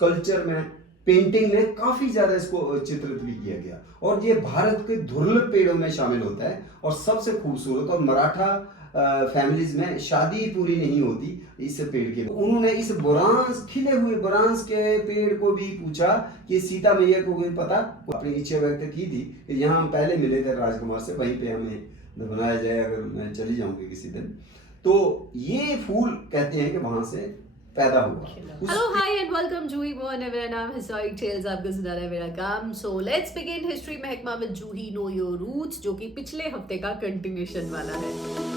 Culture में, painting में काफी ज्यादा इसको चित्रित भी किया गया। और ये भारत के दुर्लभ पेड़ों में शामिल होता है और सबसे खूबसूरत। और मराठा फैमिलीज में शादी पूरी नहीं होती इस पेड़ के। उन्होंने इस बुरांस, खिले हुए बुरांस के पेड़ को भी पूछा कि सीता मैया को भी पता, अपनी इच्छा व्यक्त की थी कि यहाँ हम पहले मिले थे राजकुमार से, वहीं पे हमें दफनाया जाए अगर मैं चली जाऊंगी किसी दिन। तो ये फूल कहते हैं कि वहां से पैदा हुआ। हेलो हाय एंड वेलकम जूही मोहन है मेरा नाम, हिस्टोरिक टेल्स आपको सुनाना है मेरा काम। सो लेट्स बिगिन हिस्ट्री महकमा with Juhi know your roots, जो कि पिछले हफ्ते का कंटिन्यूशन वाला है।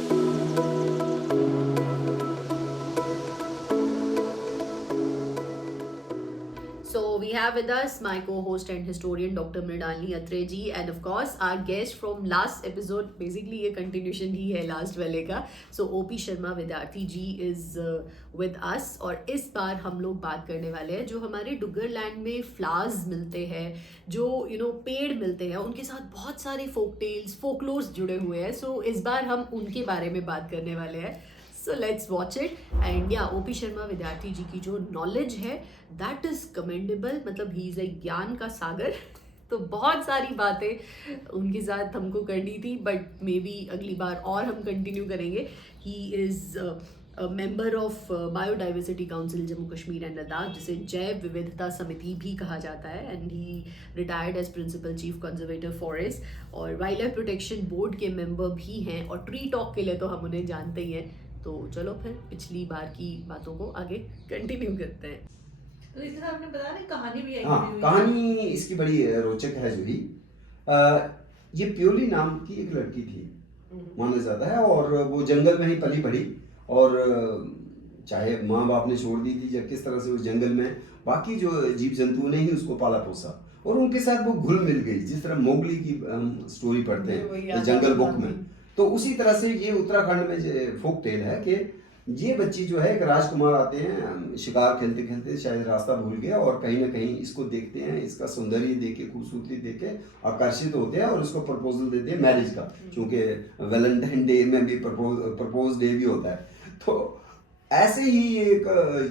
So we have with us my co-host and historian Dr. Mrinalini Atre ji, and of course our guest from last episode. Basically ये continuation ही है last वाले का. So OP Sharma विद्यार्थी जी is with us, और इस बार हम लोग बात करने वाले हैं जो हमारे डुग्गरलैंड में फ्लावर्स मिलते हैं, जो पेड़ मिलते हैं, उनके साथ बहुत सारे फोक टेल्स, फोकलोर्स जुड़े हुए हैं. So इस बार हम उनके बारे में बात करने वाले हैं. So let's watch it. And या OP शर्मा विद्यार्थी जी की जो नॉलेज है दैट इज कमेंडेबल, मतलब ही इज लाइक ज्ञान का सागर। तो बहुत सारी बातें उनके साथ हमको करनी थी, बट मे बी अगली बार और हम कंटिन्यू करेंगे। He is member of biodiversity council Jammu Kashmir and Ladakh, जिसे जैव विविधता समिति भी कहा जाता है। And he retired as principal chief conservator forest, और वाइल्ड लाइफ प्रोटेक्शन बोर्ड के मेंबर भी हैं, और ट्री टॉक के लिए तो हम उन्हें जानते ही हैं। तो चलो फिर पिछली बार की बातों को आगे कंटिन्यू करते हैं। तो इस तरह आपने बताया ना कहानी भी आई। हाँ, कहानी इसकी बड़ी रोचक है जूही। ये प्योली नाम की एक लड़की थी माना जाता है, और वो जंगल में ही पली बढ़ी, और चाहे माँ बाप ने छोड़ दी थी, या किस तरह से उस जंगल में बाकी जो जीव जंतु ने ही उसको पाला पोसा, और उनके साथ वो घुल मिल गई। जिस तरह मोगली की हम स्टोरी पढ़ते हैं जंगल बुक में, तो उसी तरह से ये उत्तराखंड में फोक टेल है कि ये बच्ची जो है, एक राजकुमार आते हैं, शिकार खेलते खेलते शायद रास्ता भूल गया, और कहीं ना कहीं इसको देखते हैं, इसका सौंदर्य देख के, खूबसूरती देख के आकर्षित होते हैं, और उसको प्रपोजल देते हैं मैरिज का, क्योंकि वैलेंटाइन डे में भी प्रपोज डे भी होता है। तो ऐसे ही एक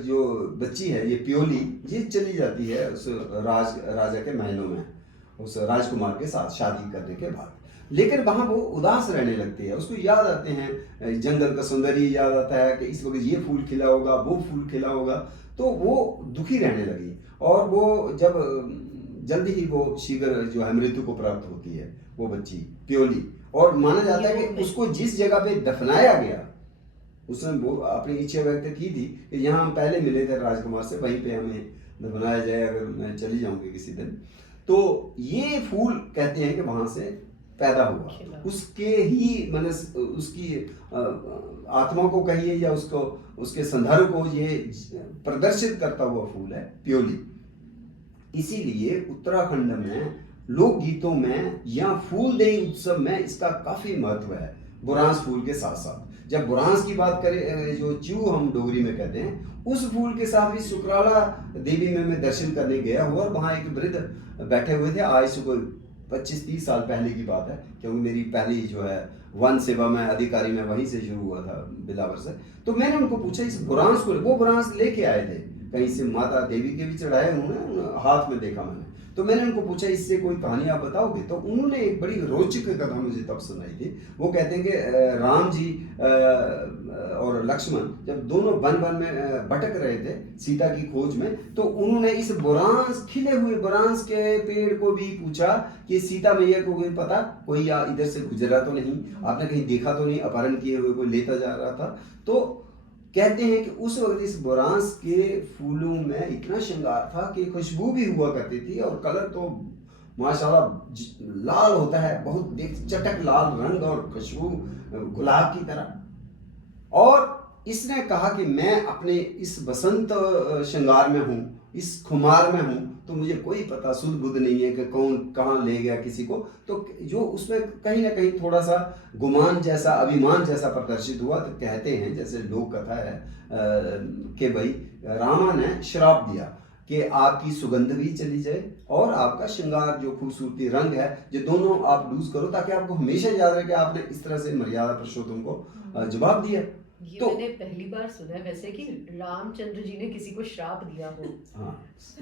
जो बच्ची है ये प्योली, ये चली जाती है उस राजा के महलों में उस राजकुमार के साथ शादी करने के बाद। लेकिन वहां वो उदास रहने लगती है, उसको याद आते हैं जंगल का सौंदर्य, याद आता है कि इस वक्त ये फूल खिला होगा, वो फूल खिला होगा, तो वो दुखी रहने लगी। और वो जब जल्दी ही वो शीघ्र जो है मृत्यु को प्राप्त होती है वो बच्ची प्योली, और माना जाता है कि उसको जिस जगह पे दफनाया गया, उसने वो अपनी इच्छा व्यक्त की थी कि यहाँ हम पहले मिले थे राजकुमार से, वहीं पे हमें दफनाया जाए अगर मैं चली जाऊंगी किसी दिन। तो ये फूल कहते हैं कि वहां से पैदा हुआ। उसके ही मैंने उसकी आत्मा को कहिए या उसको, उसके संदर्भ को ये प्रदर्शित करता हुआ फूल है प्योली। इसीलिए उत्तराखंड में लोकगीतों में या फूलदेई उत्सव में इसका काफी महत्व है, बुरांस फूल के साथ साथ। जब बुरांस की बात करें, जो च्यू हम डोगरी में कहते हैं, उस फूल के साथ भी शुक्राला देवी में मैं दर्शन करने गया हुआ, और वहां एक वृद्ध बैठे हुए थे। आज से कोई 25-30 साल पहले की बात है, क्योंकि मेरी पहली जो है वन सेवा में अधिकारी में वहीं से शुरू हुआ था, बिलावर से। तो मैंने उनको पूछा इस बुरांस को, वो बुरांस लेके आए थे कहीं से, माता देवी के भी चढ़ाए उन्होंने, हाथ में देखा मैंने। तो मैंने उनको पूछा इससे कोई कहानी आप बताओगे, तो उन्होंने एक बड़ी रोचक कथा मुझे तब सुनाई थी। वो कहते हैं कि राम जी और लक्ष्मण जब दोनों वन वन में भटक रहे थे सीता की खोज में, तो उन्होंने इस बुरांस, खिले हुए बुरांस के पेड़ को भी पूछा कि सीता मैया को कोई पता, कोई इधर से गुजरा तो नहीं, आपने कहीं देखा तो नहीं, अपहरण किए हुए कोई लेता जा रहा था। तो कहते हैं कि उस वक्त इस बुरांस के फूलों में इतना श्रृंगार था कि खुशबू भी हुआ करती थी, और कलर तो माशाल्लाह लाल होता है, बहुत देख चटक लाल रंग और खुशबू गुलाब की तरह। और इसने कहा कि मैं अपने इस बसंत श्रृंगार में हूँ, इस खुमार में हूँ, तो मुझे कोई पता सुध बुध नहीं है कि कौन कहाँ ले गया किसी को। तो जो उसमें कहीं ना कहीं थोड़ा सा गुमान जैसा, अभिमान जैसा प्रदर्शित हुआ। तो कहते हैं, जैसे लोक कथा है कि भाई रामा ने श्राप दिया कि आपकी सुगंध भी चली जाए, और आपका श्रृंगार जो खूबसूरती रंग है, ये दोनों आप लूज करो, ताकि आपको हमेशा याद रहे कि आपने इस तरह से मर्यादा पुरुषोत्तम को जवाब दिया। ये तो मैंने पहली बार सुना है वैसे कि रामचंद्र जी ने किसी को श्राप दिया हो। हाँ,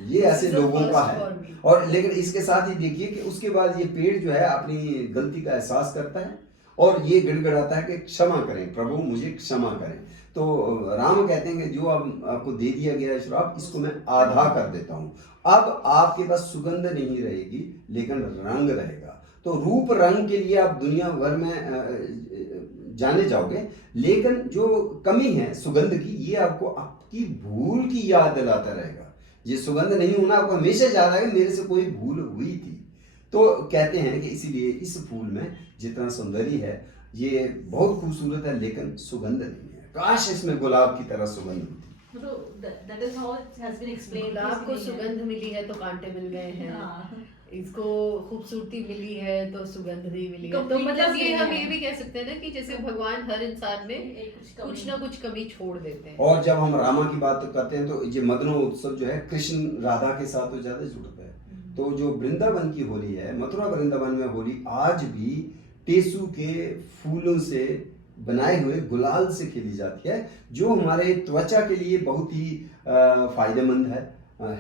ये ऐसे This is the लोगों का first है। for me. और लेकिन इसके साथ ही देखिए कि उसके बाद ये पेड़ जो है अपनी गलती का एहसास करता है और ये गिड़गिड़ाता है कि क्षमा करें प्रभु, मुझे क्षमा करें। तो राम कहते हैं कि जो अब आपको दे दिया गया है श्राप, इसको मैं आधा कर देता हूँ। अब आपके पास सुगंध नहीं रहेगी लेकिन रंग रहेगा। तो रूप रंग के लिए आप दुनिया भर में जाने जाओगे, लेकिन जो कमी है सुगंध की, ये आपको आपकी भूल की याद दिलाता रहेगा। ये सुगंध नहीं होना आपको हमेशा याद आएगा मेरे से कोई भूल हुई थी। तो कहते हैं कि इसीलिए इस फूल में जितना सौंदर्य है ये बहुत खूबसूरत है लेकिन सुगंध नहीं है। काश इसमें गुलाब की तरह सुगंध होती। मतलब that is how it has been explained. गुलाब को सुगंध मिली है तो कांटे मिल गए हैं, हाँ। इसको खूबसूरती मिली है तो सुगंध नहीं मिली है। तो Completeness मतलब ये नहीं हम है। ये भी कह सकते हैं ना कि जैसे भगवान हर इंसान में एक कुछ ना कुछ कमी छोड़ देते हैं। और जब हम रामा की बात करते हैं तो ये मदनो उत्सव जो है कृष्ण राधा के साथ तो ज्यादा जुड़ता है। तो जो वृंदावन की होली है, मथुरा वृंदावन में होली आज भी टेसू के फूलों से बनाए हुए गुलाल से खेली जाती है, जो हमारे त्वचा के लिए बहुत ही फायदेमंद है,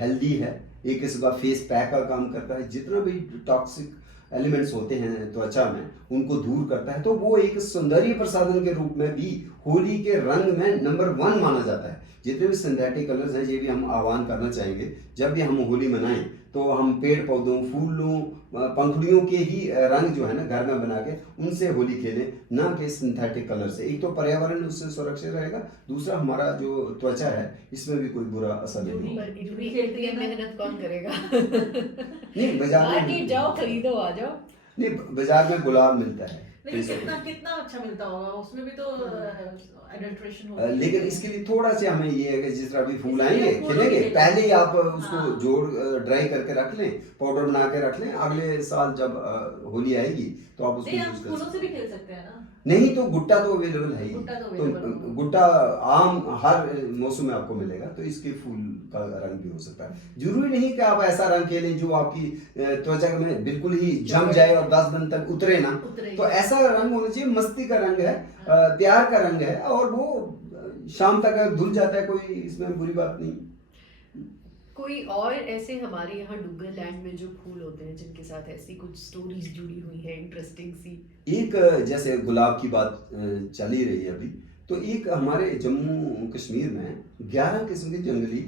हेल्दी है। एक इसका फेस पैक का काम करता है, जितना भी टॉक्सिक एलिमेंट्स होते हैं त्वचा में उनको दूर करता है। तो वो एक सौंदर्य प्रसाधन के रूप में भी होली के रंग में नंबर 1 माना जाता है। जितने भी सिंथेटिक कलर्स हैं ये भी हम आह्वान करना चाहेंगे, जब भी हम होली मनाएं तो हम पेड़ पौधों, फूलों, पंखुड़ियों के ही रंग जो है ना घर में बना के उनसे होली खेलें, ना कि सिंथेटिक कलर से। एक तो पर्यावरण उससे सुरक्षित रहेगा, दूसरा हमारा जो त्वचा है इसमें भी कोई बुरा असर नहीं होगा। पर इतनी खेलती है मेहनत कौन करेगा? नहीं बाजार मार्केट जाओ, खरीदो, आ जाओ। नहीं, बाजार में गुलाब मिलता है। लेकिन कितना अच्छा मिलता होगा, उसमें भी तो एडल्ट्रेशन होता है। लेकिन इसके लिए थोड़ा सा हमें ये है कि जिस तरह अभी फूल इसलिए आएंगे फूल खिलेंगे, खिलेंगे। पहले ही आप उसको हाँ। जोड़ ड्राई करके रख लें, पाउडर बना के रख लें। अगले साल जब होली आएगी तो आप उसको नहीं, आप यूज कर फूलों से सकते भी हैं। खेल सकते हैं ना। नहीं तो गुट्टा तो अवेलेबल है ही। गुट्टा तो तो available होगा। गुट्टा आम हर मौसम में आपको मिलेगा, तो इसके फूल का रंग भी हो सकता है। जरूरी नहीं कि आप ऐसा रंग खेलें जो आपकी त्वचा में बिल्कुल ही जम जाए और 10 दिन तक उतरे ना। उतरे। तो ऐसा रंग होना चाहिए, मस्ती का रंग है, प्यार का रंग है, और वो शाम तक अगर धुल जाता है कोई इसमें बुरी बात नहीं। कोई और ऐसे हमारे यहाँ डुग्गर लैंड में जो फूल होते हैं जिनके साथ ऐसी कुछ स्टोरीज जुड़ी हुई है इंटरेस्टिंग सी? एक जैसे गुलाब की बात चल ही रही है अभी, तो एक हमारे जम्मू कश्मीर में 11 किस्म के जंगली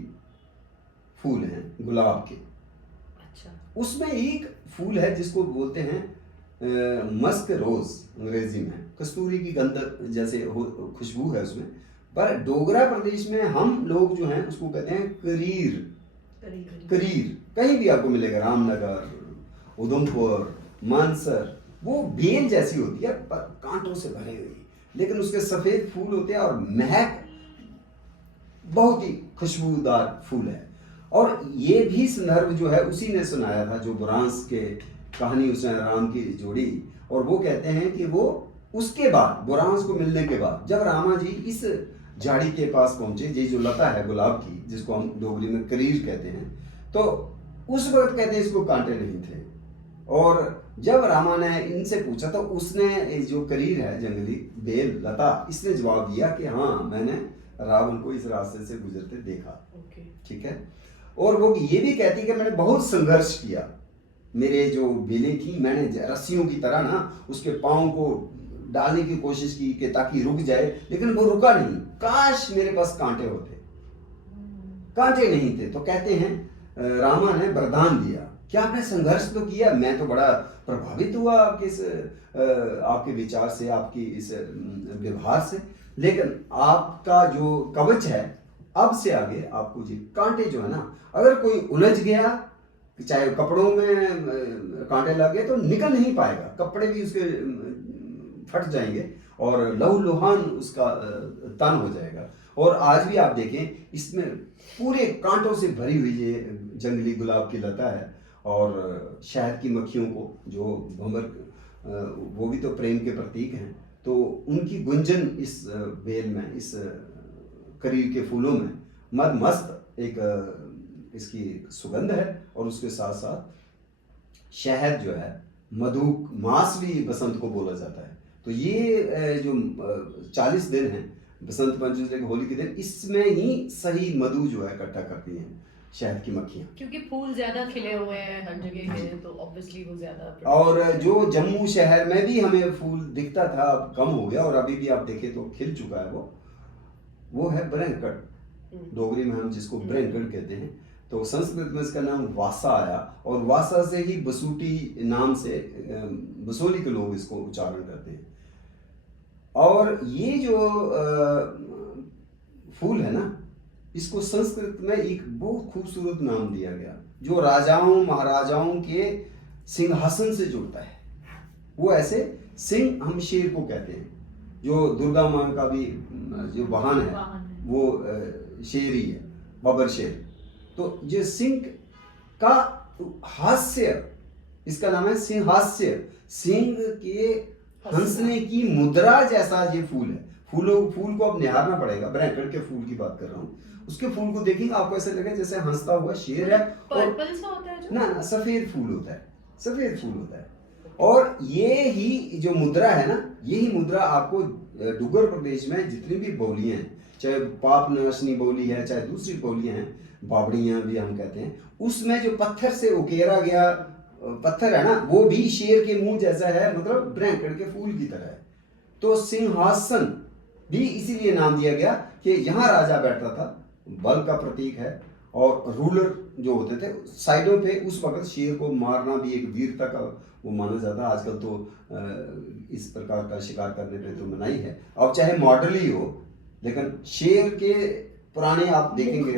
फूल हैं गुलाब के। अच्छा। उसमें एक फूल है जिसको बोलते हैं मस्क रोज, अंग्रेजी में कस्तूरी की गंध जैसे खुशबू है उसमें। पर डोगरा प्रदेश में हम लोग जो हैं उसको कहते हैं करीर। करीर कहीं भी आपको मिलेगा, रामनगर, उधमपुर, मानसर। वो बेल जैसी होती है पर कांटों से भरी हुई, लेकिन उसके सफेद फूल होते हैं और महक बहुत ही खुशबूदार फूल है। और ये भी संदर्भ जो है उसी ने सुनाया था जो बुरांस के कहानी उसने राम की जोड़ी। और वो कहते हैं कि वो उसके बाद बुरांस को मिलने के बाद जब रामा जी इस झाड़ी के पास पहुंचे, ये जो लता है गुलाब की जिसको हम डोगरी में करीर कहते हैं, तो उस वक्त कहते हैं इसको कांटे नहीं थे। और जब रामा ने इनसे पूछा तो उसने जो करीर है जंगली बेल लता, इसने जवाब दिया कि हाँ मैंने रावण को इस रास्ते से गुजरते देखा। ठीक है। और वो ये भी कहती है कि मैंने बहुत संघर्ष किया, मेरे जो बेलें थी मैंने रस्सियों की तरह ना उसके पाँव को डालने की कोशिश की कि ताकि रुक जाए, लेकिन वो रुका नहीं। काश मेरे पास कांटे होते, कांटे नहीं थे। तो कहते हैं रामा ने वरदान दिया कि आपने संघर्ष तो किया, मैं तो बड़ा प्रभावित हुआ आपके इस आपके विचार से, आपकी इस व्यवहार से, लेकिन आपका जो कवच है अब से आगे आपको जी कांटे जो है ना, अगर कोई उलझ गया, चाहे कपड़ों में कांटे लग गए तो निकल नहीं पाएगा, कपड़े भी उसके फट जाएंगे और लहूलुहान उसका तन हो जाएगा। और आज भी आप देखें इसमें पूरे कांटों से भरी हुई ये जंगली गुलाब की लता है। और शहद की मक्खियों को जो भंवर वो भी तो प्रेम के प्रतीक हैं, तो उनकी गुंजन इस बेल में, इस करीर के फूलों में मद मस्त एक इसकी सुगंध है। और उसके साथ साथ शहद जो है, मधु मास भी बसंत को बोला जाता है। तो ये जो 40 दिन हैं बसंत पंचमी से लेकर होली के दिन इसमें ही सही मधु जो है इकट्ठा करती हैं शहद की मक्खियाँ। क्योंकि फूल ज्यादा खिले हुए हैं हर जगह के, तो ऑब्वियसली वो ज्यादा। और जो जम्मू शहर में भी हमें फूल दिखता था, अब कम हो गया, और अभी भी आप देखें तो खिल चुका है वो है ब्रैंकट। डोगरी में हम जिसको ब्रैंकट कहते हैं, तो संस्कृत में इसका नाम वासा आया, और वासा से ही बसूटी नाम से बसोली के लोग इसको उच्चारण करते हैं। और ये जो फूल है ना, इसको संस्कृत में एक बहुत खूबसूरत नाम दिया गया जो राजाओं महाराजाओं के सिंहासन से जुड़ता है। वो ऐसे सिंह हम शेर को कहते हैं, जो दुर्गा माँ का भी जो वाहन है वो शेर ही है, बबर शेर। तो जो सिंह का हास्य, इसका नाम है सिंहास्य। सिंह के हंसने की मुद्रा जैसा ये फूल है। फूल को अब निहारना पड़ेगा। ब्रैंकट के फूल की बात कर रहा हूँ। उसके फूल को देखेंगे आपको ऐसा लगेगा जैसे हंसता हुआ शेर है। पर्पल सा होता है जो? ना, सफेद फूल होता है, सफेद फूल होता है। और ये ही जो मुद्रा है ना, यही मुद्रा आपको डुग्गर प्रदेश में जितनी भी बोलियां हैं, चाहे पापनाशनी बोली है, चाहे दूसरी बोलियां हैं, बावड़ियां भी हम कहते हैं, उसमें जो पत्थर से उकेरा गया पत्थर है ना, वो भी शेर के मुंह जैसा है, मतलब ब्रैंकट के फूल की तरह है। तो सिंहासन भी इसीलिए नाम दिया गया कि यहाँ राजा बैठता था, बल का प्रतीक है। और रूलर जो होते थे साइडों पे, उस वक्त शेर को मारना भी एक वीरता का वो माना जाता है। आजकल तो इस प्रकार का शिकार करने पे तो मनाही है, अब चाहे मॉडल ही हो, लेकिन शेर के पुराने आप देखेंगे,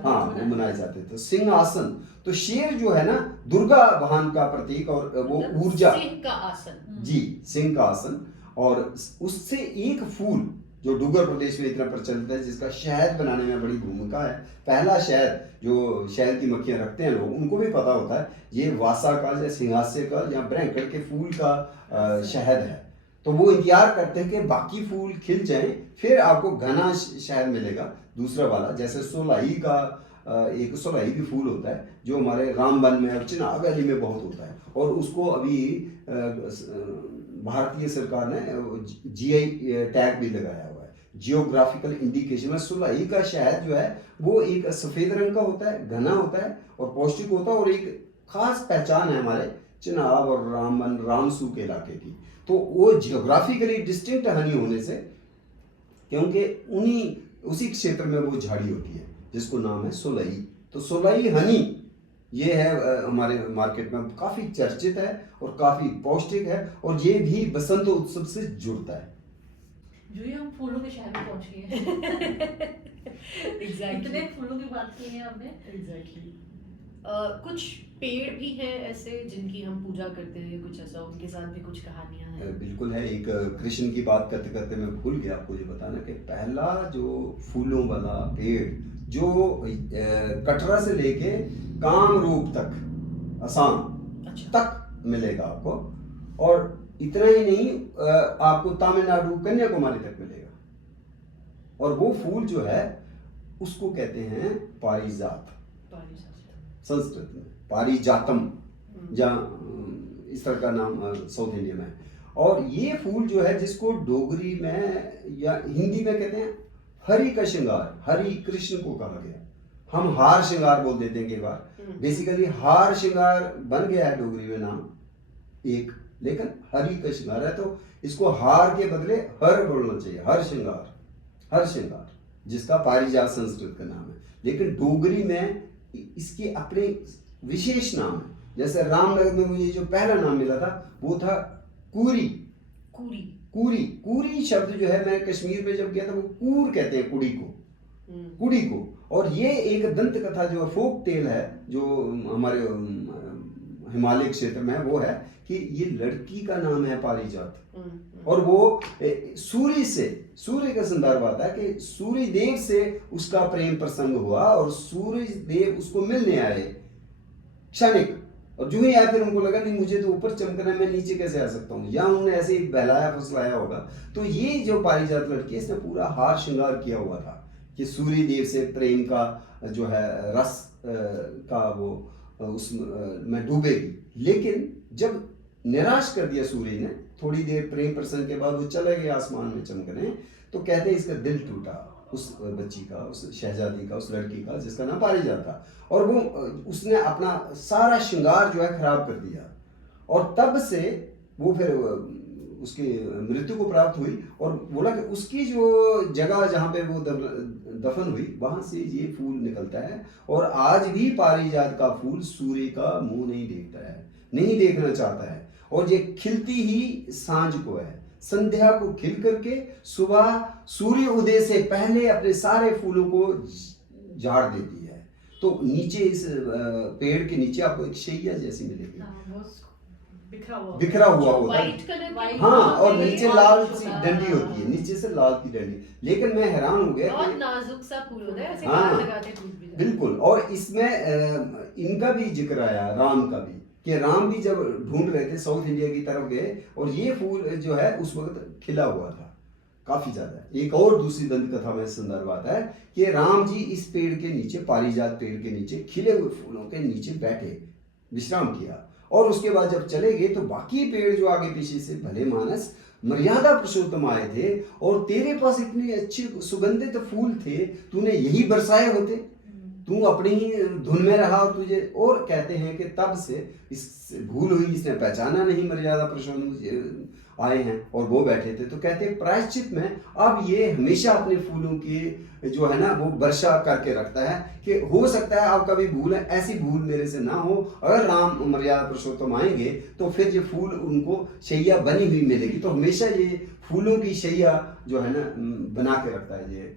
हाँ वो बनाए जाते थे। तो सिंहासन, तो शेर जो है ना दुर्गा वाहन का प्रतीक, और वो ऊर्जा, सिंह का आसन जी, सिंह का आसन। और उससे एक फूल जो डुग्गर प्रदेश में इतना प्रचलित है, जिसका शहद बनाने में बड़ी भूमिका है। पहला शहद जो शहद की मक्खियां रखते हैं लोग, उनको भी पता होता है ये वासा का या सिंहास्य का या ब्रैंकट के फूल का शहद है। तो वो इंतजार करते हैं कि बाकी फूल खिल जाएं, फिर आपको घना शहद मिलेगा दूसरा वाला। जैसे सोलाई का एक सोलाई भी फूल होता है जो हमारे रामबन में और चिनाब वैली में बहुत होता है, और उसको अभी भारतीय सरकार ने जीआई टैग भी लगाया हुआ है, जियोग्राफिकल इंडिकेशन में। सुलाई का शहद जो है वो एक सफेद रंग का होता है, घना होता है और पौष्टिक होता है, और एक खास पहचान है हमारे चिनाब और रामबन रामसू के इलाके की। तो वो जियोग्राफिकली डिस्टिंक्ट हनी होने से, क्योंकि उसी क्षेत्र में वो झाड़ी होती है जिसको नाम है सोलई। तो सोलई हनी ये है हमारे मार्केट में काफी चर्चित है और काफी पौष्टिक है, और ये भी बसंत उत्सव से जुड़ता है। जो ये हम फूलों के शहर में पहुंच गए हैं। Exactly. इतने फूलों की बात की है हमने। Exactly. कुछ पेड़ भी हैं ऐसे जिनकी हम पूजा करते हैं, कुछ ऐसा उनके साथ भी कुछ कहानियां हैं? बिल्कुल है। एक कृष्ण की बात करते करते मैं भूल गया आपको ये बताना कि पहला जो फूलों वाला पेड़ जो कटरा से लेके कामरूप तक, असम तक मिलेगा आपको, और इतना ही नहीं आपको तमिलनाडु कन्याकुमारी तक मिलेगा। और वो फूल जो है उसको कहते हैं पारिजात, संस्कृत में पारिजातम, जहाँ इस तरह का नाम साउथ इंडिया में। और ये फूल जो है जिसको डोगरी में या हिंदी में कहते हैं हरि का श्रृंगार, हरि कृष्ण को कहा गया। हम हार श्रृंगार बोल देते हैं कई बार, बेसिकली हार श्रृंगार बन गया है डोगरी में नाम एक, लेकिन हरि का श्रृंगार है, तो इसको हार के बदले हर बोलना चाहिए, हर श्रृंगार, हर श्रृंगार, जिसका पारिजात संस्कृत का नाम है। लेकिन डोगरी में इसके अपने विशेष नाम है। जैसे रामनगर में मुझे जो पहला नाम मिला था वो था कूरी। कूरी कूरी कूरी शब्द जो है, मैं कश्मीर में जब गया था, वो कूर कहते हैं कुड़ी को, कुड़ी को। और ये एक दंत कथा जो फोक टेल है जो हमारे हिमालय क्षेत्र में है, वो है कि ये लड़की का नाम है पारिजात, और वो सूर्य का संदर्भ आता है कि सूर्य देव से उसका प्रेम प्रसंग हुआ, और सूर्य देव उसको मिलने आए क्षणिक, और जो ही आया फिर उनको लगा नहीं मुझे तो ऊपर चमकना है, मैं नीचे कैसे आ सकता हूँ, या उन्होंने ऐसे ही बहलाया फुसलाया होगा। तो ये जो पारिजात लड़की, इसने पूरा हार श्रृंगार किया हुआ था कि सूर्य देव से प्रेम का जो है रस का वो उसमें डूबेगी। लेकिन जब निराश कर दिया सूर्य ने, थोड़ी देर प्रेम प्रसंग के बाद वो चले गए आसमान में चमकने, तो कहते हैं इसका दिल टूटा उस बच्ची का, उस शहजादी का, उस लड़की का जिसका नाम पारिजात था, और वो उसने अपना सारा श्रृंगार जो है खराब कर दिया, और तब से वो फिर उसकी मृत्यु को प्राप्त हुई, और बोला कि उसकी जो जगह जहाँ पे वो दफन हुई वहाँ से ये फूल निकलता है, और आज भी पारिजात का फूल सूर्य का मुंह नहीं देखता है, नहीं देखना चाहता है, और ये खिलती ही सांझ को है, संध्या को खिल करके सुबह सूर्य उदय से पहले अपने सारे फूलों को झाड़ देती है। तो नीचे इस पेड़ के नीचे आपको एक शैया जैसी मिलेगी, बिखरा हुआ होता है, व्हाइट कलर हाँ, और नीचे लाल सी डंडी होती है, नीचे से लाल की डंडी। लेकिन मैं हैरान हो गया बहुत कि नाजुक सा फूल होता है, ऐसे हाँ, हाथ लगाते टूट भी जाता है। बिल्कुल। और इसमें इनका भी जिक्र आया, राम का भी, कि राम भी जब ढूंढ रहे थे साउथ इंडिया की तरफ गए, और ये फूल जो है उस वक्त खिला हुआ था काफी ज्यादा। एक और दूसरी दंत कथा में संदर्भ आता है कि राम जी इस पेड़ के नीचे, पारिजात पेड़ के नीचे खिले हुए फूलों के नीचे बैठे, विश्राम किया, और उसके बाद जब चले गए तो बाकी पेड़ जो आगे पीछे से भले मानस मर्यादा पुरुषोत्तम आए थे, और तेरे पास इतने अच्छे सुगंधित फूल थे, तूने यही बरसाए होते, तू अपनी ही धुन में रहा, और तुझे, और कहते हैं कि तब से इस भूल हुई, इसने पहचाना नहीं मर्यादा पुरुषोत्तम आए हैं और वो बैठे थे। तो कहते हैं प्रायश्चित में अब ये हमेशा अपने फूलों की जो है ना वो वर्षा करके रखता है, कि हो सकता है अब कभी भूल है, ऐसी भूल मेरे से ना हो, अगर राम मर्यादा पुरुषोत्तम आएंगे तो फिर ये फूल उनको शैया बनी हुई मिलेगी। तो हमेशा ये फूलों की शैया जो है ना बना के रखता है ये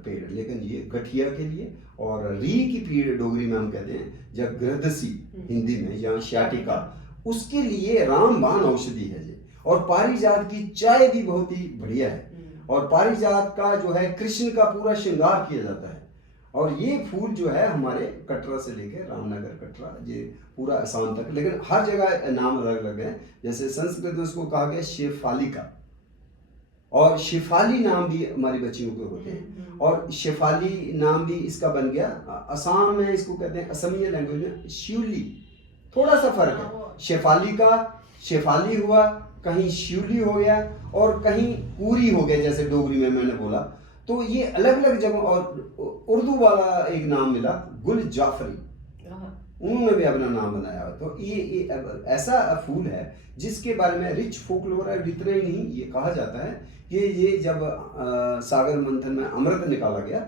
पेड़। लेकिन ये गठिया के लिए, और री की पेड़ डोगरी में हम कहते हैं, जब गृहदसी हिंदी में, या श्याटिका, उसके लिए रामबाण औषधि है ये। और पारिजात की चाय भी बहुत ही बढ़िया है, और पारिजात का जो है कृष्ण का पूरा श्रृंगार किया जाता है। और ये फूल जो है हमारे कटरा से लेकर रामनगर, कटरा, ये पूरा आसाम तक, लेकिन हर जगह नाम अलग अलग है। जैसे संस्कृत में उसको कहा गया शेफालिका, और शेफाली नाम भी हमारी बच्चियों के होते हैं, और शेफाली नाम भी इसका बन गया। असम में इसको कहते हैं, असमिया लैंग्वेज में शिवली, थोड़ा सा फर्क है। शेफाली का शेफाली हुआ, कहीं शिवली हो गया, और कहीं पूरी हो गया, जैसे डोगरी में मैंने बोला। तो ये अलग अलग जगह, और उर्दू वाला एक नाम मिला गुल जाफरी, उन्होंने भी अपना नाम बनाया। तो ये ऐसा फूल है जिसके बारे में रिच फोकलोर है। इतना ही नहीं, ये कहा जाता है कि ये जब सागर मंथन में अमृत निकाला गया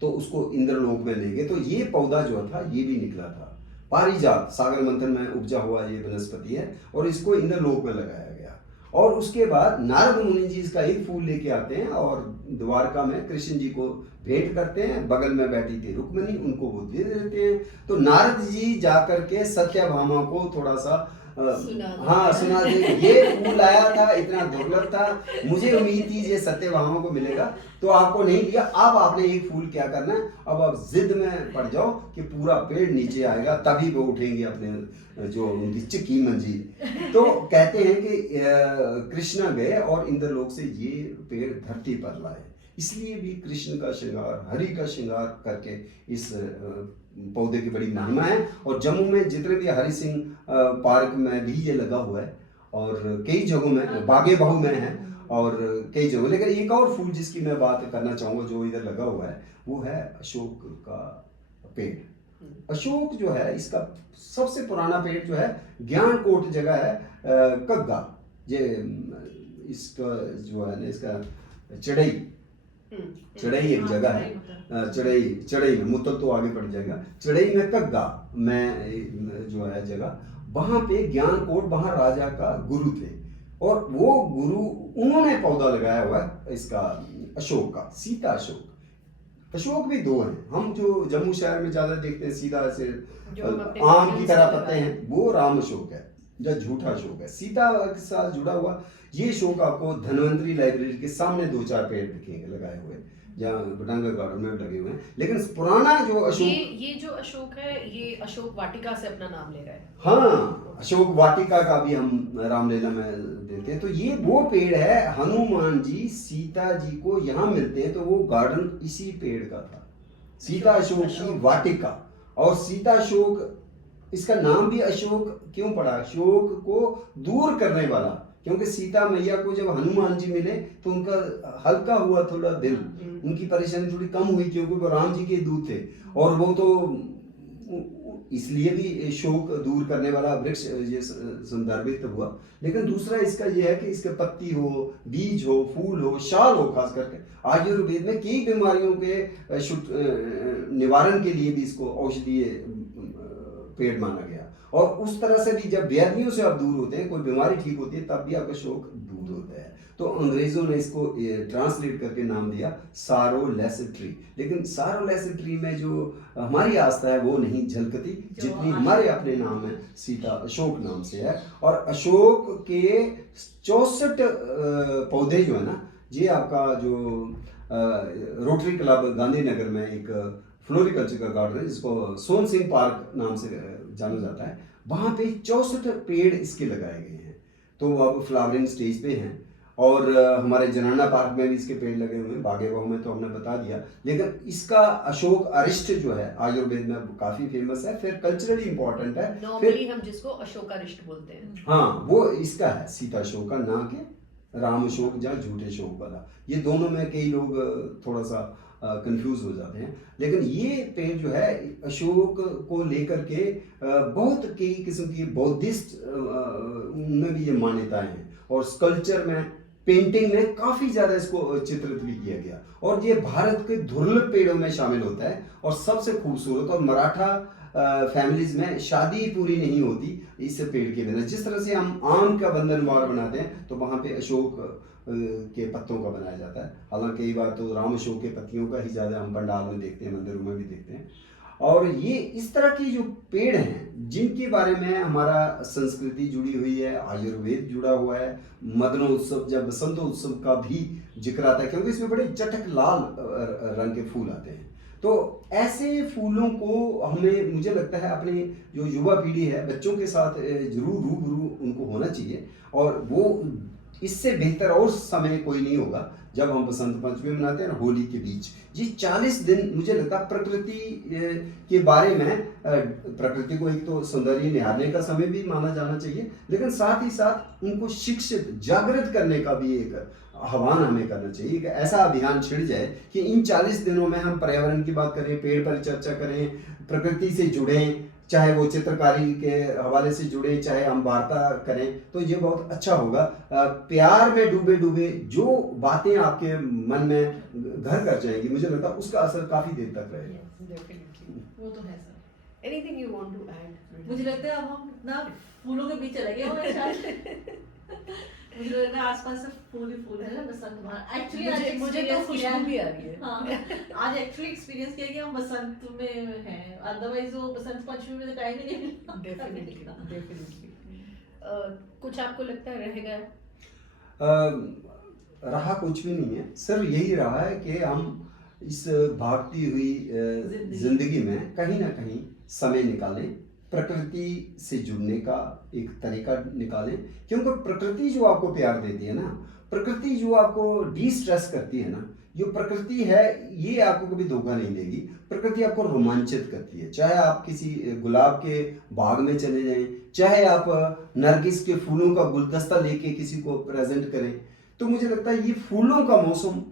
तो उसको इंद्रलोक में ले गए, तो ये पौधा जो था ये भी निकला था। पारिजात सागर मंथन में उपजा हुआ ये वनस्पति है, और इसको इंद्रलोक में लगाया गया। और उसके बाद नारद मुनि जी इसका एक फूल लेके आते हैं, और द्वारका में कृष्ण जी को भेंट करते हैं। बगल में बैठी थी रुक्मिणी, उनको वो दे देते हैं। तो नारद जी जाकर के सत्यभामा को थोड़ा सा सुना दे, ये फूल आया था, इतना दुर्लभ था, मुझे उम्मीद थी ये सत्यभामा को मिलेगा, तो आपको नहीं दिया। अब आपने एक फूल क्या करना है, अब आप जिद में पड़ जाओ कि पूरा पेड़ नीचे आएगा, तभी वो उठेंगे अपने जो उनकी चिक्की मंजीर। तो कहते हैं कि कृष्णा गए और इंद्रलोक से ये पेड़ धरती पर लाए। इसलिए भी कृष्ण का श्रृंगार, हरि का श्रृंगार करके इस पौधे की बड़ी महिमा है। और जम्मू में जितने भी हरि सिंह पार्क में भी ये लगा हुआ है, और कई जगहों में, बागे बहू में है, और कई जगहों। लेकिन एक और फूल जिसकी मैं बात करना चाहूँगा जो इधर लगा हुआ है, वो है अशोक का पेड़। अशोक जो है, इसका सबसे पुराना पेड़ जो है ज्ञानकोट जगह है, कग्गा, ये इसका जो है ना, इसका चढ़ई एक जगह है, चढ़ई में, मुतल तो आगे पड़ जाएगा, चढ़ई में कग्गा में जो है जगह, वहां पे ज्ञानकोट, वहां राजा का गुरु थे, और वो गुरु, उन्होंने पौधा लगाया हुआ है इसका अशोक का, सीता अशोक। अशोक भी दो हैं, हम जो जम्मू शहर में ज्यादा देखते हैं सीधा से आम की तरह पत्ते हैं, वो राम अशोक है, जो झूठा अशोक है। सीता के साथ जुड़ा हुआ ये अशोक आपको धन्वंतरी लाइब्रेरी के सामने 2-4 पेड़ दिखेंगे लगाए हुए, जहाँ बटांगा गार्डन में लगे हुए हैं। लेकिन पुराना जो अशोक, ये जो अशोक है, ये अशोक वाटिका से अपना नाम ले रहा है। हाँ, अशोक वाटिका का भी हम रामलीला में देखते हैं। तो ये वो पेड़ है, हनुमान जी सीता जी को यहाँ मिलते हैं, तो वो गार्डन इसी पेड़ का था, सीता अशोक की वाटिका। और सीता अशोक, इसका नाम भी अशोक क्यों पड़ा, अशोक को दूर करने वाला, क्योंकि सीता मैया को जब हनुमान जी मिले तो उनका हल्का हुआ थोड़ा दिल, उनकी परेशानी थोड़ी कम हुई, क्योंकि वो राम जी के दूत थे और वो तो इसलिए भी शोक दूर करने वाला वृक्ष ये संदर्भित हुआ। लेकिन दूसरा इसका ये है कि इसके पत्ती हो, बीज हो, फूल हो, शाल हो, खास करके आयुर्वेद में कई बीमारियों के निवारण के लिए भी इसको औषधीय पेड़ माना गया। और उस तरह से भी जब व्याधियों से आप दूर होते हैं, कोई बीमारी ठीक होती है, तब भी आपका शोक दूर होता है। तो अंग्रेजों ने इसको ट्रांसलेट करके नाम दिया सारोलेस ट्री। लेकिन सारोलेस ट्री में जो हमारी आस्था है वो नहीं झलकती जितनी हमारे अपने नाम है, सीता अशोक नाम से है। और अशोक के 64 पौधे जो है ना, ये आपका जो रोटरी क्लब गांधीनगर में एक फ्लोरिकल्चर का गार्डन है जिसको सोन सिंह पार्क नाम से जाना जाता है, वहाँ पे 64 पेड़ इसके लगाए गए हैं। तो वो अब फ्लावरिंग स्टेज पे हैं। और हमारे जनाना पार्क में भी इसके पेड़ लगे हुए हैं, बागेबाहु में तो हमने बता दिया। लेकिन इसका अशोक अरिष्ट जो है आयुर्वेद में काफी फेमस है, फिर कल्चरली इंपॉर्टेंट है। नॉर्मली हम जिसको अशोकारिष्ट बोलते हैं, हाँ, वो इसका है सीता अशोक का, ना कि राम अशोक या झूठे अशोक वाला। ये दोनों में कई लोग थोड़ा सा कंफ्यूज हो जाते हैं। लेकिन ये पेड़ जो है अशोक को लेकर के बहुत कई किस्म की बौद्धिस्ट उनमें भी ये मान्यताएं हैं। और स्कल्पचर में, पेंटिंग में काफी ज्यादा इसको चित्रित भी किया गया। और ये भारत के दुर्लभ पेड़ों में शामिल होता है और सबसे खूबसूरत। और मराठा फैमिलीज में शादी पूरी नहीं होती इस पेड़ के बिना। जिस तरह से हम आम का बंधनवार बनाते हैं तो वहाँ पे अशोक के पत्तों का बनाया जाता है। हालांकि कई बार तो राम अशोक के पत्तियों का ही ज़्यादा हम पंडाल में देखते हैं, मंदिरों में भी देखते हैं। और ये इस तरह की जो पेड़ हैं जिनके बारे में हमारा संस्कृति जुड़ी हुई है, आयुर्वेद जुड़ा हुआ है। मदनोत्सव, जब बसंतोत्सव का भी जिक्र आता है, क्योंकि इसमें बड़े चटक लाल रंग के फूल आते हैं। तो ऐसे फूलों को हमें, मुझे लगता है, अपने जो युवा पीढ़ी है, बच्चों के साथ जरूर रूबरू उनको होना चाहिए। और वो इससे बेहतर और समय कोई नहीं होगा जब हम बसंत पंचमी मनाते हैं होली के बीच। ये 40 दिन मुझे लगता है प्रकृति के बारे में, प्रकृति को एक तो सौंदर्य निहारने का समय भी माना जाना चाहिए, लेकिन साथ ही साथ उनको शिक्षित, जागृत करने का भी एक आह्वान हमें करना चाहिए कि ऐसा अभियान छिड़ जाए कि इन 40 दिनों में हम पर्यावरण की बात करें, पेड़ पर चर्चा करें, प्रकृति से जुड़ें, चाहे वो चित्रकारी के हवाले से जुड़े, चाहे हम वार्ता करें, तो ये बहुत अच्छा होगा। प्यार में डूबे डूबे जो बातें आपके मन में घर कर जाएंगी, मुझे लगता है उसका असर काफी देर तक रहेगा। वो तो है sir. Anything you want to add? मुझे लगता है अब हम इतना फूलों के बीच चले गए हुए हैं शायद। मुझे लग रहा है आसपास से फूल ही फूल है ना बसंत बाहर। एक्चुअली मुझे तो खुशबू भी आ रही है। हाँ, आज एक्चुअली एक्सपीरियंस किया कि हम बसंत में हैं, अदरवाइज वो बसंत पंचमी में तो टाइम ही नहीं मिलता। डेफिनेटली। कुछ आपको लगता है रह गया? रहा कुछ भी नहीं है, सिर्फ यही रहा है कि हम इस भागती हुई जिंदगी में कहीं ना कहीं समय निकालें, प्रकृति से जुड़ने का एक तरीका निकालें। क्योंकि प्रकृति जो आपको प्यार देती है ना, प्रकृति जो आपको डी स्ट्रेस करती है ना, जो प्रकृति है ये आपको कभी धोखा नहीं देगी। प्रकृति आपको रोमांचित करती है। चाहे आप किसी गुलाब के बाग में चले जाएं, चाहे आप नरगिस के फूलों का गुलदस्ता लेके किसी को प्रेजेंट करें, तो मुझे लगता है ये फूलों का मौसम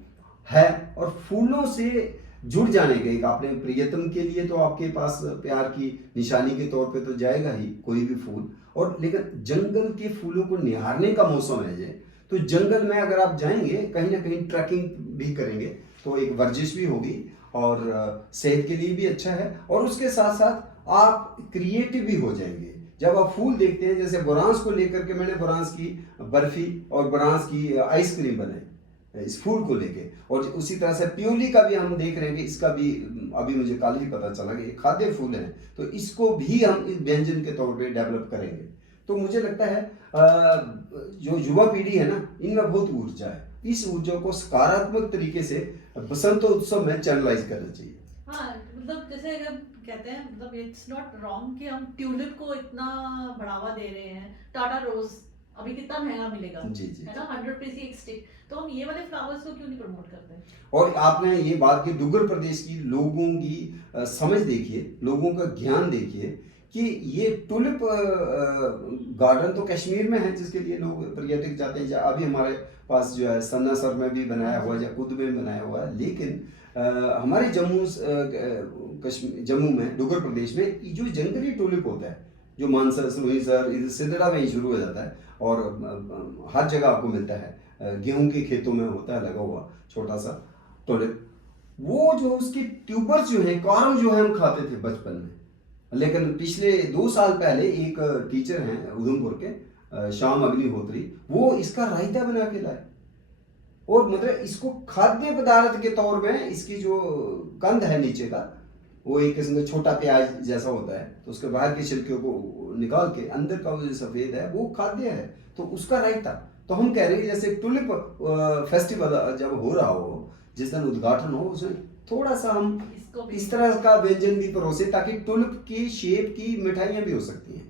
है। और फूलों से जुड़ जाने के, एक अपने प्रियतम के लिए तो आपके पास प्यार की निशानी के तौर पे तो जाएगा ही कोई भी फूल। और लेकिन जंगल के फूलों को निहारने का मौसम है ये। तो जंगल में अगर आप जाएंगे, कहीं ना कहीं ट्रैकिंग भी करेंगे, तो एक वर्जिश भी होगी और सेहत के लिए भी अच्छा है। और उसके साथ साथ आप क्रिएटिव भी हो जाएंगे। जब आप फूल देखते हैं, जैसे बुरांस को लेकर के मैंने बुरांस की बर्फी और बुरांस की आइसक्रीम बनाई इस फूल को लेके। और उसी तरह से प्योली का भी हम देख रहे हैं कि इसका भी अभी मुझे कल ही पता चला कि खाद्य फूल है, तो इसको भी हम इस व्यंजन के तौर पे डेवलप करेंगे। तो मुझे लगता है जो युवा पीढ़ी है ना, इनमें बहुत ऊर्जा है। इस ऊर्जा को सकारात्मक तरीके से बसंतोत्सव में चैनलाइज करना चाहिए। हाँ, मतलब जैसे अगर कहते हैं, मतलब इट्स नॉट रॉन्ग कि हम ट्यूलिप को इतना बढ़ावा दे रहे हैं। टाटा रोज अभी कितना महंगा मिलेगा, जी जी, है ना, 100 रुपए की एक स्टिक। तो हम ये वाले फ्लावर्स को क्यों नहीं प्रमोट करते? और आपने ये बात की, डुग्गर प्रदेश की लोगों की समझ देखिए, लोगों का ज्ञान देखिए कि ये टुलिप गार्डन तो कश्मीर में है, जिसके लिए लोग पर्यटक जाते हैं। अभी हमारे पास जो है सन्नासर में भी बनाया हुआ है या कुद में बनाया हुआ है, लेकिन हमारे जम्मू में डुगर प्रदेश में जो जंगली टुलिप होता है, जो मानसर सर इधर सिदड़ा में ही शुरू हो जाता है और हर जगह आपको मिलता है। गेहूं के खेतों में होता है लगा हुआ छोटा सा टुलिप। वो जो उसकी ट्यूबर्स जो है, कॉर्न जो है, हम खाते थे बचपन में। लेकिन पिछले 2 साल पहले एक टीचर हैं उधमपुर के, श्याम अग्निहोत्री, वो इसका रायता बना के लाए और मतलब इसको खाद्य पदार्थ के तौर में इसकी जो कंद है नीचे का, वो एक किस्म का छोटा प्याज जैसा होता है, तो उसके बाहर के छिलके को निकाल के अंदर का वो जो सफेद है वो खाद्य है, तो उसका रायता। तो हम कह रहे हैं जैसे टुलिप फेस्टिवल जब हो रहा हो, जिस दिन उद्घाटन हो, उसमें थोड़ा सा हम इस तरह का व्यंजन भी परोसे, ताकि टुलिप की शेप की मिठाइयाँ भी हो सकती हैं।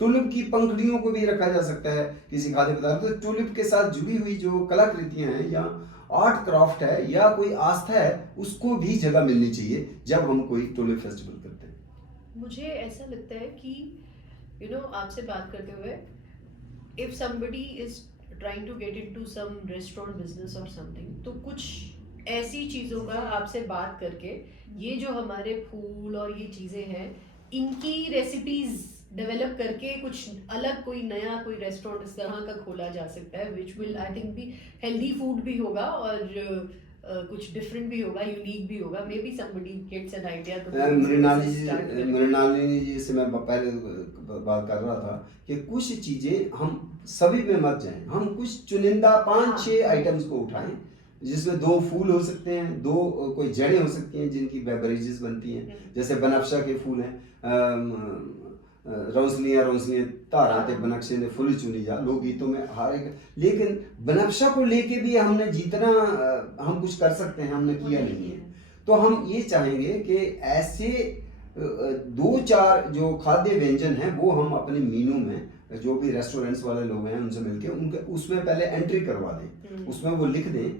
टुलिप की पंखुड़ियों को भी रखा जा सकता है किसी खाद्य पदार्थ। तो टुलिप के साथ जुड़ी हुई जो कलाकृतियां हैं या आर्ट क्राफ्ट है या कोई आस्था है, उसको भी जगह मिलनी चाहिए जब हम कोई टुलिप फेस्टिवल करते हैं। मुझे ऐसा लगता है कि आपसे बात करते हुए, if somebody is trying to get into some restaurant business और समथिंग, तो कुछ ऐसी चीज़ों का आपसे बात करके, ये जो हमारे फूल और ये चीज़ें हैं, इनकी रेसिपीज डेवलप करके कुछ अलग, कोई नया कोई रेस्टोरेंट इस तरह का खोला जा सकता है, विच विल आई थिंक भी हेल्दी फूड भी होगा और कुछ डिफरेंट भी होगा, यूनिक भी होगा। Maybe somebody gets an idea. तो मृणालिनी जी से मैं पहले बात कर रहा था कि कुछ चीजें हम सभी में मत जाएं, हम कुछ चुनिंदा 5-6 आइटम्स को उठाएं, जिसमें 2 फूल हो सकते हैं, 2 कोई जड़ें हो सकती हैं जिनकी बेवरेजेस बनती हैं, जैसे बनफशा के फूल हैं, रौंसलियाँ ताराते बनक्शे ने फुल चुनी जा, लोकगीतों में हर एक। लेकिन बनफशा को लेके भी हमने जितना हम कुछ कर सकते हैं हमने किया नहीं है। तो हम ये चाहेंगे कि ऐसे 2-4 जो खाद्य व्यंजन हैं वो हम अपने मीनू में, जो भी रेस्टोरेंट्स वाले लोग हैं उनसे मिलके उनके उसमें पहले एंट्री करवा दें, उसमें वो लिख दें।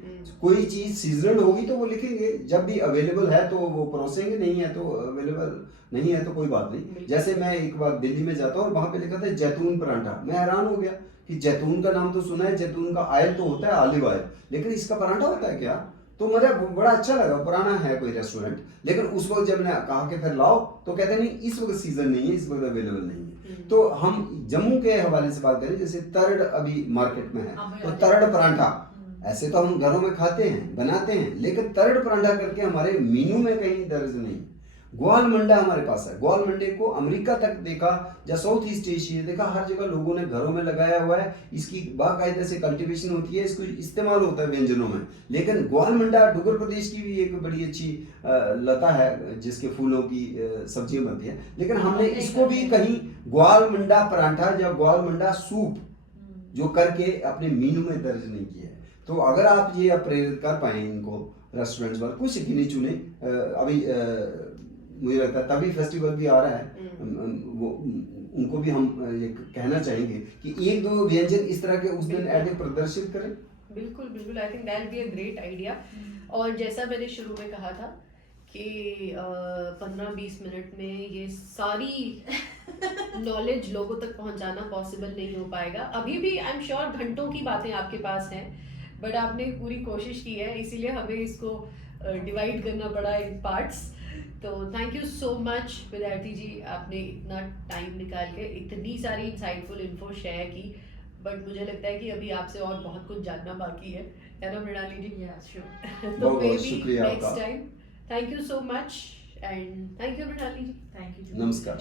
कोई चीज़ सीजनल होगी तो वो लिखेंगे, जब भी अवेलेबल है तो वो परोसेंगे, नहीं है तो अवेलेबल नहीं है तो कोई बात नहीं। जैसे मैं एक बार दिल्ली में जाता हूँ और वहाँ पे लिखा था जैतून परांठा, मैं हैरान हो गया कि जैतून का नाम तो सुना है, जैतून का ऑयल तो होता है ऑलिव ऑयल, लेकिन इसका परांठा होता है क्या? तो मुझे बड़ा अच्छा लगा, पुराना है कोई रेस्टोरेंट, लेकिन उस वक्त जब मैंने कहा कि फिर लाओ, तो कहते नहीं इस वक्त सीजन नहीं है, इस वक्त अवेलेबल नहीं है। तो हम जम्मू के हवाले से बात करें, जैसे तरड़ अभी मार्केट में है, तो तरड़ परांठा ऐसे तो हम घरों में खाते हैं, बनाते हैं, लेकिन तरड़ परांठा करके हमारे मीनू में कहीं दर्ज नहीं। ग्वाल मंडा हमारे पास है, ग्वाल मंडे को अमेरिका तक देखा या साउथ ईस्ट एशिया देखा, हर जगह लोगों ने घरों में लगाया हुआ है, इसकी बाकायदे से कल्टीवेशन होती है, इसको इस्तेमाल होता है व्यंजनों में। लेकिन ग्वाल मंडा डुगर प्रदेश की भी एक बड़ी अच्छी लता है जिसके फूलों की सब्जियां बनती हैं, लेकिन हमने इसको भी कहीं ग्वाल मंडा परांठा या ग्वाल मंडा सूप जो करके अपने मीनू में दर्ज नहीं किया है। तो अगर आप ये प्रेरित कर पाए इनको रेस्टोरेंट्स पर, कुछ गिने चुने, अभी मुझे लगता है तभी फेस्टिवल भी आ रहा है, वो उनको भी हम ये कहना चाहेंगे कि 1-2 व्यंजन इस तरह के उस दिन ऐड प्रदर्शित करें। बिल्कुल बिल्कुल, I think that will be a great idea. और जैसा मैंने शुरू में कहा था कि 15-20 मिनट में ये सारी नॉलेज लोगों तक पहुंचाना पॉसिबल नहीं हो पाएगा। अभी भी आई एम श्योर घंटों की बातें आपके पास हैं, बट आपने पूरी कोशिश की है, इसीलिए हमें इसको डिवाइड करना पड़ा इन पार्ट्स। तो थैंक यू सो मच विद्यार्थी जी, आपने इतना टाइम निकाल के इतनी सारी इंसाइटफुल इन्फो शेयर की, बट मुझे लगता है कि अभी आपसे और बहुत कुछ जानना बाकी है ना मृणाली जी? तो maybe next time. Thank you so much and thank you Mrinali ji. Thank you. नमस्कार।